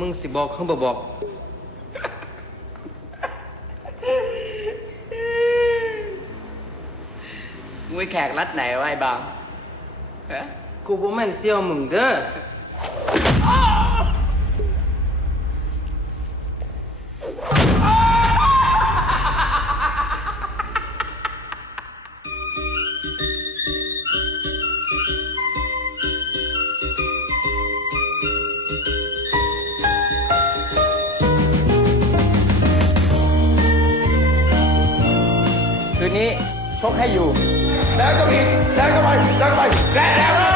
มึงสิบอกเขาบ่บอก มึงไปแขกรัดไหนวะไอ้บางฮะกูบ่แม่นเสี่ยวมึงเด้อ นนี้ชกให้อยู่ แล้วก็อีกแล้วก็ไปแล้วก็ไปและแล้วก็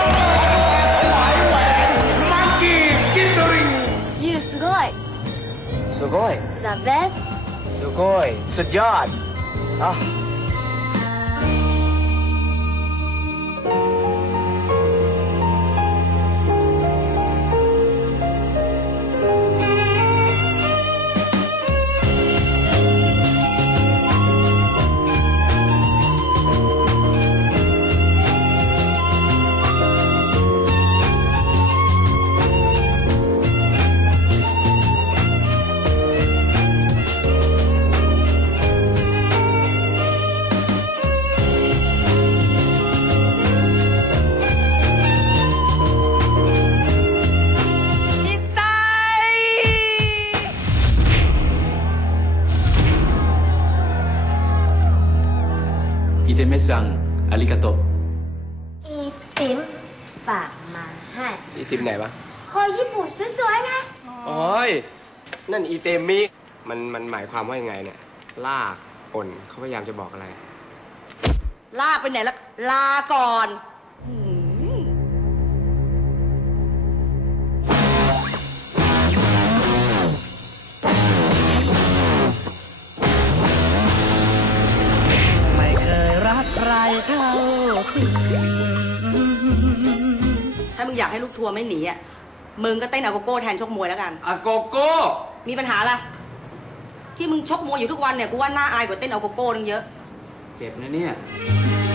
หลายแหวนมังกี้กินดริง You すごい สุโกย The best สุโกยสุดยอดอ่ะ เตเมซังอาริกาโตอีติ๋มฝากมาให้อีติมไหนวะคอยญี่ปุ่นสวยๆไงโอ้ย นั่นอีเตมิ มันมันหมายความว่ายังไงเนี่ย ลากอ่นเขาพยายามจะบอกอะไร ลากไปไหนละลาก่อน เท่าถึง ถ้ามึงอยากให้ลูกทัวร์ไม่หนีอะ มึงก็เต้นอาโกโก้แทนชกมวยแล้วกันอาโกโก้ มีปัญหาละที่มึงชกมวยอยู่ทุกวันเนี่ย กูว่าน่าอายกว่าเต้นอาโกโก้ตั้งเยอะ เจ็บนะเนี่ย「